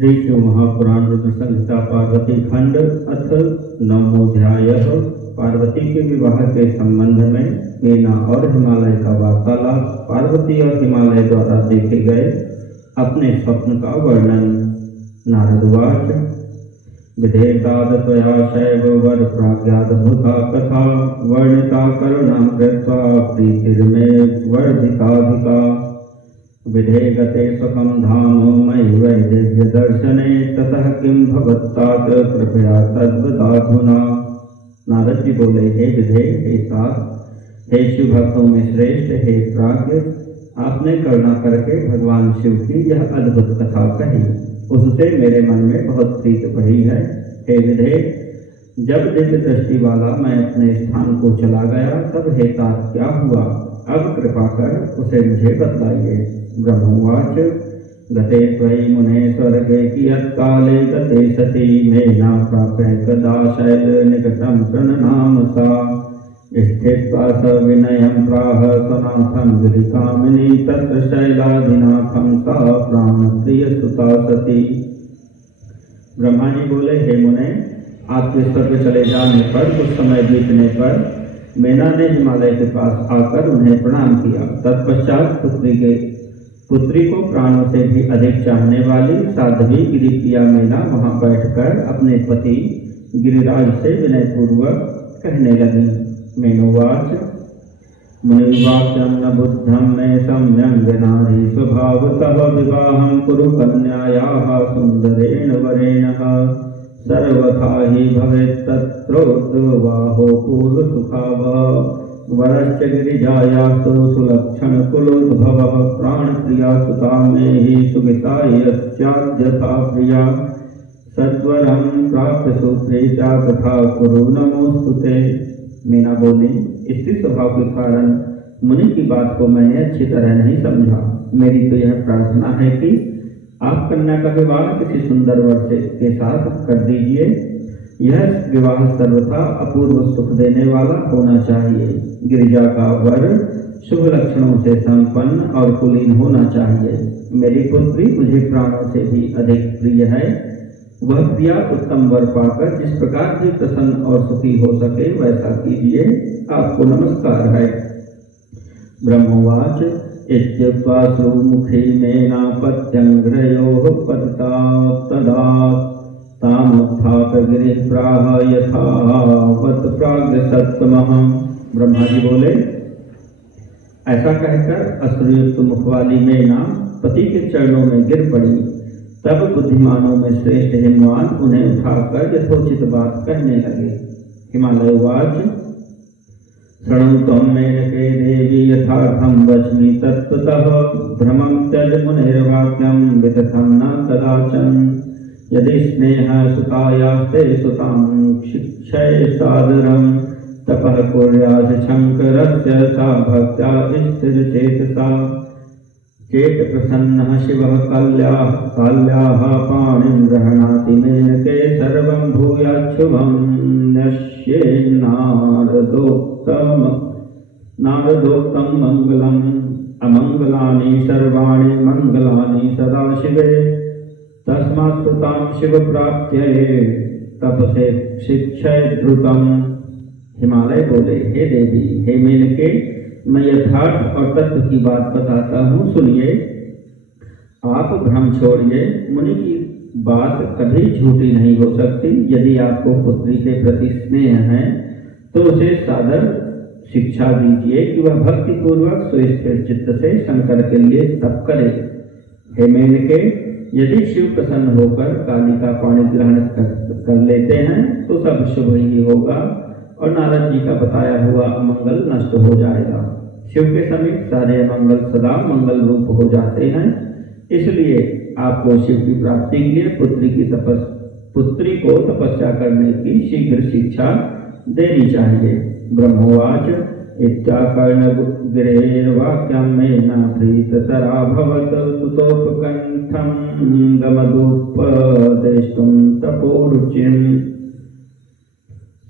श्री शिव महापुराण रुद्र संहिता पार्वती खंड अथ नवमोऽध्यायः। पार्वती के विवाह के संबंध में मीना और हिमालय का वार्तालाप। पार्वती और हिमालय द्वारा देखे गए अपने स्वप्न का वर्णन। नारदवाच विधेयताद त्वया शैव वर प्राज्ञाद्भुता कथा वर्णिता करुणां कृत्वा प्रीतिर्मे वर्धिताधिका विधेयगते सुखं धाम मयि वै दिव्य दर्शने ततः किं भवत्तात कृपया तद्वदाधुना। नारद जी बोले, हे विधेय, हे तात, हे शिव भक्तों में श्रेष्ठ, हे प्राज्ञ, आपने करुणा करके भगवान शिव की यह अद्भुत कथा कही, उससे मेरे मन में बहुत प्रीति बढ़ी है। हे विधेय, जब दिव्य दृष्टि वाला मैं अपने स्थान को चला गया तब हे तात क्या हुआ, अब कृपा कर उसे मुझे बतलाइए। ब्रह्मोवाच गते त्वयि मुने स्वर्गे कियत्काले गते सती मेना प्राप्य कदा शैल निकटं प्रणनाम सा स्थित्वा सविनयं प्राह सनाथं गिरिकामिनी तत्र शैलाधिनाथं सा प्राणप्रियसुता सती। ब्रह्मा जी बोले, हे मुने, आपके स्वर्ग चले जाने पर कुछ समय बीतने पर मेना ने हिमालय के पास आकर उन्हें प्रणाम किया। तत्पश्चात पुत्री को प्राणों से भी अधिक चाहने वाली साध्वी गिरिप्रिया मेना वहां बैठकर अपने पति गिरिराज से विनयपूर्वक कहने लगी। मेनोवाच मुनिवाक्यं न बुद्धं मे सम्यंग नारी स्वभावतः विवाहं कुरु कन्यायाः सुंदरेण वरेण सर्वथा हि भवेत् तत्रोद्वाहो पूर्वसुखावः वरश्च गिरिजायास्तु सुलक्षणकुलोद्भवः प्राणप्रिया सुता मे हि सुगता यस्याद्यथा प्रिया सत्वरं प्राप्य सुप्रीता तथा कुरु नमोस्तुते। मीना बोली, स्त्री स्वभाव के कारण मुनि की बात को मैंने अच्छी तरह नहीं समझा। मेरी तो यह प्रार्थना है कि आप कन्या का विवाह किसी सुंदर वर के साथ कर दीजिए। यह विवाह सर्वथा अपूर्व सुख देने वाला होना चाहिए। गिरिजा का वर शुभ लक्षणों से संपन्न और कुलीन होना चाहिए। मेरी पुत्री मुझे प्राणों से भी अधिक प्रिय है। वह प्रिया उत्तम वर पाकर जिस प्रकार भी प्रसन्न और सुखी हो सके वैसा कीजिए। आपको नमस्कार है। ब्रह्मवाच इत्युक्त्वा सुमुखी मेना पत्यंग्रयोः पतिता तदा तामुत्थाप्य गिरिः प्राह यथावत् प्राज्ञसत्तमः। ब्रह्मा जी बोले, ऐसा कहकर असुरयुक्त मुख वाली मेना पति के चरणों में गिर पड़ी। तब बुद्धिमानों में श्रेष्ठ हिमवान उन्हें उठाकर यथोचित बात कहने लगे। हिमालय वाच शृणु त्वं मेनके देवी यथार्थं वच्मि तत्त्वतः भ्रमं त्यज मुनिर्वाक्यं वितथं न कदाचन यदि स्नेहः सुतायास्ते सुतां शिक्षय सादरं तपः कुर्यात् शङ्करस्य सा भक्त्या स्थिरचेतसा चेत प्रसन्नः शिवः काल्याः पाणिं गृह्णाति मेनके सर्वं भूयाच्छुभं नश्ये नारदोक्तं मङ्गलम् अमङ्गलानि सर्वाणि मङ्गलानि सदाशिवे तस्मात् सुतां शिवप्राप्त्यै तपसे शिक्षय द्रुतम्। हिमालय बोले, हे देवी, हे मेनके, मैं यथार्थ और तत्व की बात बताता हूँ, सुनिए। आप भ्रम छोड़िए। मुनि की बात कभी झूठी नहीं हो सकती। यदि आपको पुत्री के प्रति स्नेह है तो उसे सादर शिक्षा दीजिए कि वह भक्ति पूर्वक सुस्थिर चित्त से शंकर के लिए तप करे। हे मेनके, यदि शिव प्रसन्न होकर काली का पानी ग्रहण कर लेते हैं तो सब शुभ ही होगा और नारद जी का बताया हुआ अमंगल नष्ट हो जाएगा। शिव के समीप सारे अमंगल सदा मंगल रूप हो जाते हैं। इसलिए आपको शिव की प्राप्ति के लिए पुत्री को तपस्या करने की शीघ्र शिक्षा देनी चाहिए। ब्रह्मोवाच इत्याकर्ण गिरेर्वाक्यं मेना प्रीततराभवत् सुतोपकण्ठं गमदुपदेष्टुं तपोरुचिं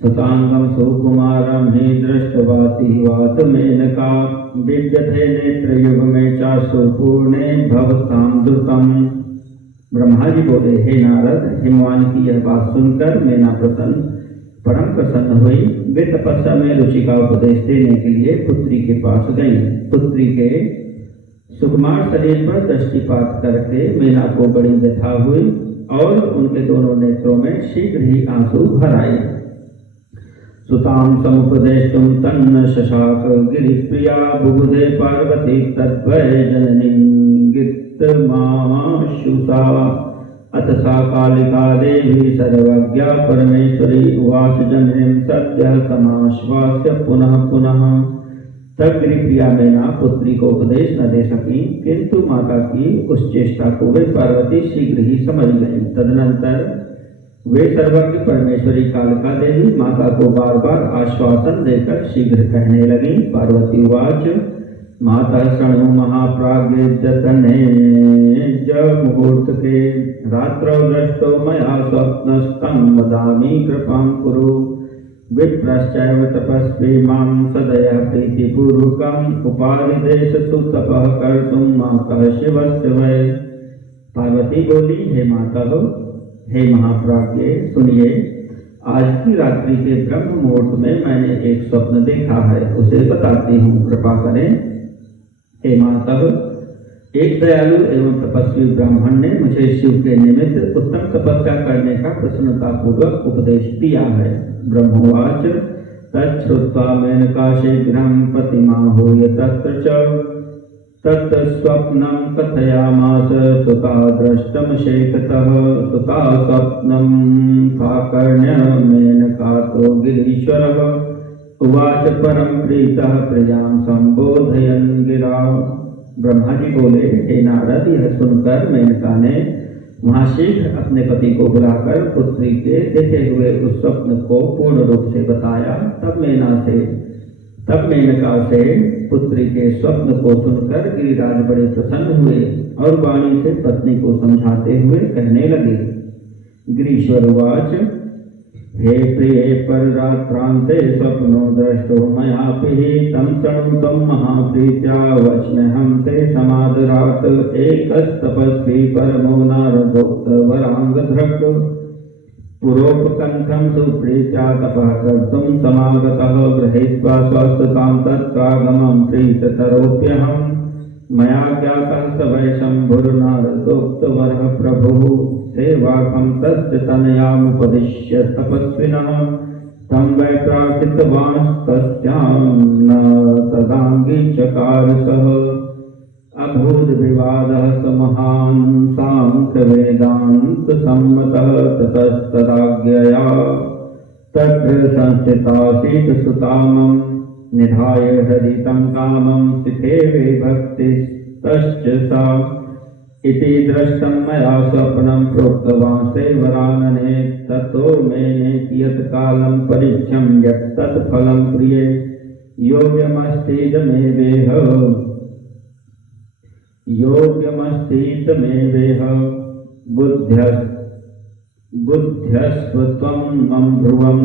सुतांगं सुकुमारं हि दृष्टवाति वात मेनका विद्यते नेत्रयुग्मे चाशुपूर्णे भवतां द्रुतम्। ब्रह्मा जी बोले, हे नारद, हिमवान की यह बात सुनकर मैना परम प्रसन्न हुई। वे तपस्या में रुचि का उपदेश देने के लिए पुत्री के पास गई। पुत्री के सुकुमार शरीर पर दृष्टिपात करके मैना को बड़ी व्यथा हुई और उनके दोनों नेत्रों में शीघ्र ही आंसू भर आए। सुताम समुपदेष्टुं तन्न शशाक गिरिप्रिया बुबुधे पार्वती तद्वै जननीं गित्तमाशुषा। अथ सा कालिका देवी सर्वज्ञा परमेश्वरी उवाच जननीं सद्यः समाश्वास्य पुनः पुनः। तब गिरिप्रिया मैना पुत्री को उपदेश न दे सकी, किंतु माता की उस चेष्टा को वे पार्वती शीघ्र ही समझ गई। तदनंतर वे सर्वज्ञ परमेश्वरी कालिका देवी माता को बार बार आश्वासन देकर शीघ्र कहने लगी। पार्वती उवाच, माता शृणु महाप्राज्ञे जतने जब मुहूर्त के रात्रौ दृष्टो मया स्वप्नस्तं वदामि कृपां कुरु। विप्रश्चैव तपस्वी मां सदयः प्रीतिपूर्वकम् उपादिदेशतु तपः कर्तुं मातः शिवस्य वै। पार्वती बोली, हे माता, हे महाप्राज्ञे, सुनिए, आज की रात्रि के ब्रह्म मुहूर्त में मैंने एक स्वप्न देखा है, उसे बताती हूँ, कृपा करें। हे माता, एक दयालु एवं तपस्वी ब्राह्मण ने मुझे शिव के निमित्त उत्तम तपस्या करने का प्रसन्नतापूर्वक उपदेश दिया है। ब्रह्मोवाच, तच्छ्रुत्वा मेनका शीघ्रं प्रतिमाहूय तत्र च तत्स्वप्नं कथयामास सुता दृष्टं शेखतः। सुता स्वप्नं साकर्ण्य मेनका तो गिरीश्वरः उवाच परम प्रीतः प्रियां संबोधयन् गिरा। ब्रह्मा जी बोले, हे नारद, यह सुनकर मेनका ने वहां शीघ्र अपने पति को बुलाकर पुत्री के देखे हुए उस स्वप्न को पूर्ण रूप से बताया। तब मेनका से पुत्री के स्वप्न को सुनकर गिरिराज बड़े प्रसन्न हुए और वाणी से पत्नी को समझाते हुए कहने लगे। गिरीश्वर उवाच, हे प्रिये पररात्रान्ते स्वप्नो दृष्टो मयापि तं शृणुतं महाप्रीत्या वच्म्यहं ते समादरात्। एकस्तपस्वी परमो नारदोक्तवराङ्गधृक् पुरोपकण्ठं सुप्रीत्या तपः कर्तुं समागतः। गृहीत्वा स्वस्थतां तत्कागमं प्रीततरोऽप्यहम्। मया ज्ञातः स वै शम्भुर्नारदोक्तवरः प्रभुः। सेवाकं तस्य तनयामुपदिश्य तपस्विनः तं वै प्रार्थितवांस्तस्यां न तदाङ्गीचकार सः। अभूद्विवादः स महान् साङ्ख्यवेदान्तसम्मतः ततस्तदाज्ञया तत्र संस्थितासीत् सुतामं निधाय हृदितं कामं सिखेवे भक्तिस्तश्च सा। इति दृष्टं मया स्वप्नं प्रोक्तवान् सेवरानने। ततो मेने कियत् कालं परीक्षं यत् तत् फलं प्रिये योग्यमस्तीतमेवेह बुद्ध्यस्वत्वं मम ध्रुवम्।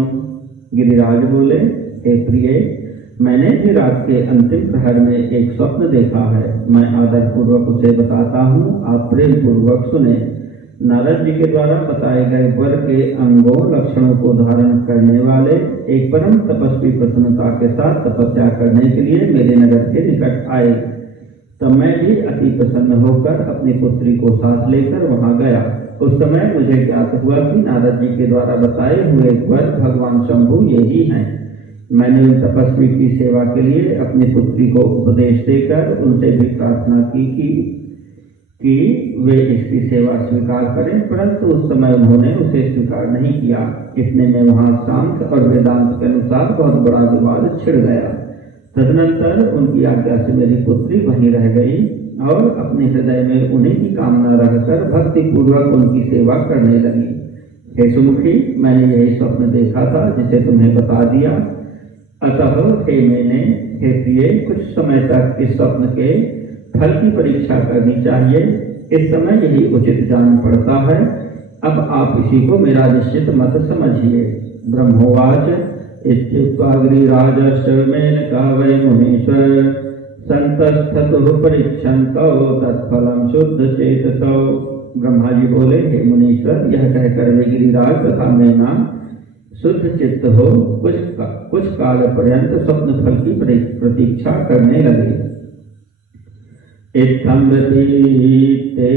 गिरिराज बोले, हे प्रिय, मैंने भी रात के अंतिम प्रहर में एक स्वप्न देखा है। मैं आदर पूर्वक उसे बताता हूँ, आप प्रेम पूर्वक सुने। नारद जी के द्वारा बताए गए वर के अंगों लक्षणों को धारण करने वाले एक परम तपस्वी प्रसन्नता के साथ तपस्या करने के लिए मेरे नगर के निकट आए। तब मैं भी अति प्रसन्न होकर अपनी पुत्री को साथ लेकर वहां गया। उस समय मुझे ज्ञात हुआ कि नारद जी के द्वारा बताए हुए वर भगवान शंभु यही हैं। मैंने उन तपस्वी की सेवा के लिए अपनी पुत्री को उपदेश देकर उनसे भी प्रार्थना की कि वे इसकी सेवा स्वीकार करें, परंतु उस समय उन्होंने उसे स्वीकार नहीं किया। इतने में वहां सांख्य और वेदांत के अनुसार बहुत बड़ा विवाद छिड़ गया। तदनंतर उनकी आज्ञा से मेरी पुत्री वहीं रह गई और अपने हृदय में उन्हीं की कामना रखकर भक्ति पूर्वक उनकी सेवा करने लगी। हे सुमुखी, मैंने यही स्वप्न देखा था जिसे तुम्हें बता दिया। अतः हे प्रिय, कुछ समय तक इस स्वप्न के फल की परीक्षा करनी चाहिए। इस समय यही उचित जान पड़ता है। अब आप इसी को मेरा निश्चित मत समझिए। ब्रह्मोवाच, इत्युक्त्वा गिरिराजश्च मेनका वै मुनीश्वर संतस्ततुः परीक्षन्तौ तत्फलं शुद्धचेतसौ। ब्रह्मा जी बोले, हे मुनीश्वर, यह कहकर वे गिरिराज तथा मैना शुद्ध चित्त हो कुछ काल पर्यंत स्वप्न फल की प्रतीक्षा करने लगे। इत्थं व्यतीते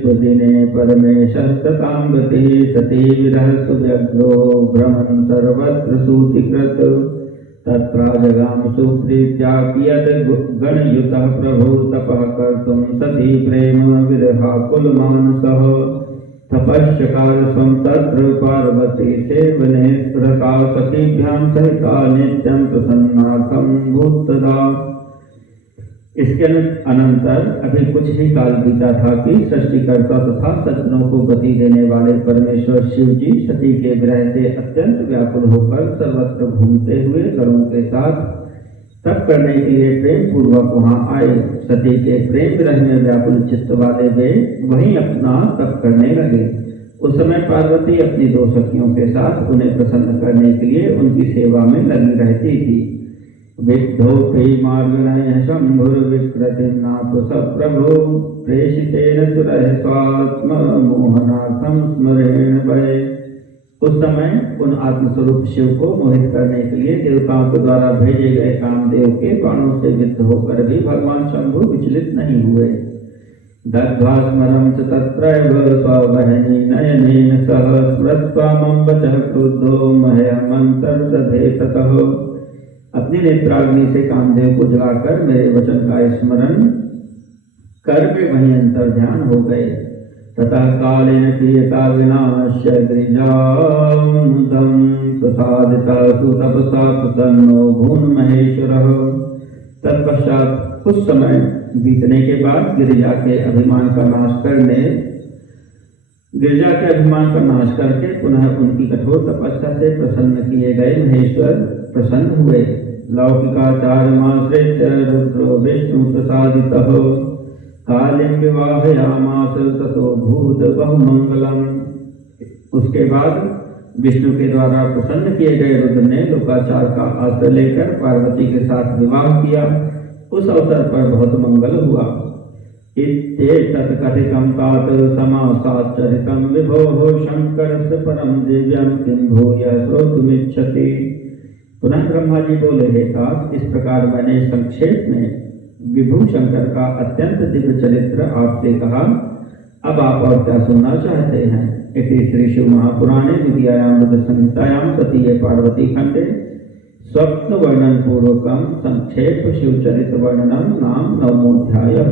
पुदिने परमेशस्ततां गते सती विरह सुव्यग्रो भ्रमन् सर्वत्र सूतिकृत तत्रा जगाम सुप्रीत्या कियत् गणयुतः प्रभु तपः कर्तुं सती प्रेम विरहाकुल मानसः तपश्चकार स्वं तत्र पार्वती सेवने स्फुरता सखीभ्यां सहिता नित्यं प्रसन्नार्थं भूतदा। इसके अनंतर अभी कुछ ही काल बीता था कि सृष्टिकर्ता तथा सज्जनों को गति देने वाले परमेश्वर शिव जी सती के विरह से अत्यंत व्याकुल होकर सर्वत्र घूमते हुए गणों के साथ तप करने के लिए प्रेम पूर्वक वहां आए। सती के प्रेम विरह में व्याकुल चित्त वाले वे वहीं अपना तप करने लगे। उस समय पार्वती अपनी दो सखियों के साथ उन्हें प्रसन्न करने के लिए उनकी सेवा में लगी रहती थी। विद्धोपि मार्गणय शंभुर्विकृतिनाथ सप्रभो प्रेषितेन सुरः स्वात्म मोहनार्थं स्मरेण भय। उस समय उन आत्मस्वरूप शिव को मोहित करने के लिए देवताओं के द्वारा भेजे गए कामदेव के बाणों से विद्ध होकर भी भगवान शंभु विचलित नहीं हुए। दग्ध्वा स्मरं च तत्रैव स्ववहनी नयनेन सह स्मृत्वा मम वचः क्रुद्धो मह्यमन्तर्दधे ततः। अपनी नेत्राग्नि से कामदेव को जलाकर मेरे वचन का स्मरण कर वे वहीं अंतर ध्यान हो गए। ततः कालेन क्रियता विनाश्य गिरिजामुदं प्रसादिता सुतपसा प्रसन्नो भून् महेश्वरः। तत्पश्चात कुछ समय बीतने के बाद गिरिजा के अभिमान का नाश करके पुनः उनकी कठोर तपस्या से प्रसन्न किए गए महेश्वर प्रसन्न हुए। लौकिकाचार्यमाश्रित्य रुद्रो विष्णु प्रसादितः कालिं विवाहयामास ततो भूत बहुमंगलम्। उसके बाद विष्णु के द्वारा प्रसन्न किए गए रुद्र ने लोकाचार का आश्रय लेकर पार्वती के साथ विवाह किया। उस अवसर पर बहुत मंगल हुआ। इत्येतत् कथितं तात समासाच्चरितं विभोः शंकरस्य परम दिव्यं किं भूयः श्रोतुमिच्छति। पुनः ब्रह्मा जी बोले, हे तात, इस प्रकार मैंने संक्षेप में विभु शंकर का अत्यंत दिव्य चरित्र आपसे कहा। अब आप और क्या सुनना चाहते हैं। इति श्री शिव महापुराणे द्वितीयायां रुद्र संहितायां तृतीये पार्वती खंडे स्वप्न वर्णन पूर्वकम संक्षेप शिव चरित्र वर्णनम नाम नवमोऽध्यायः।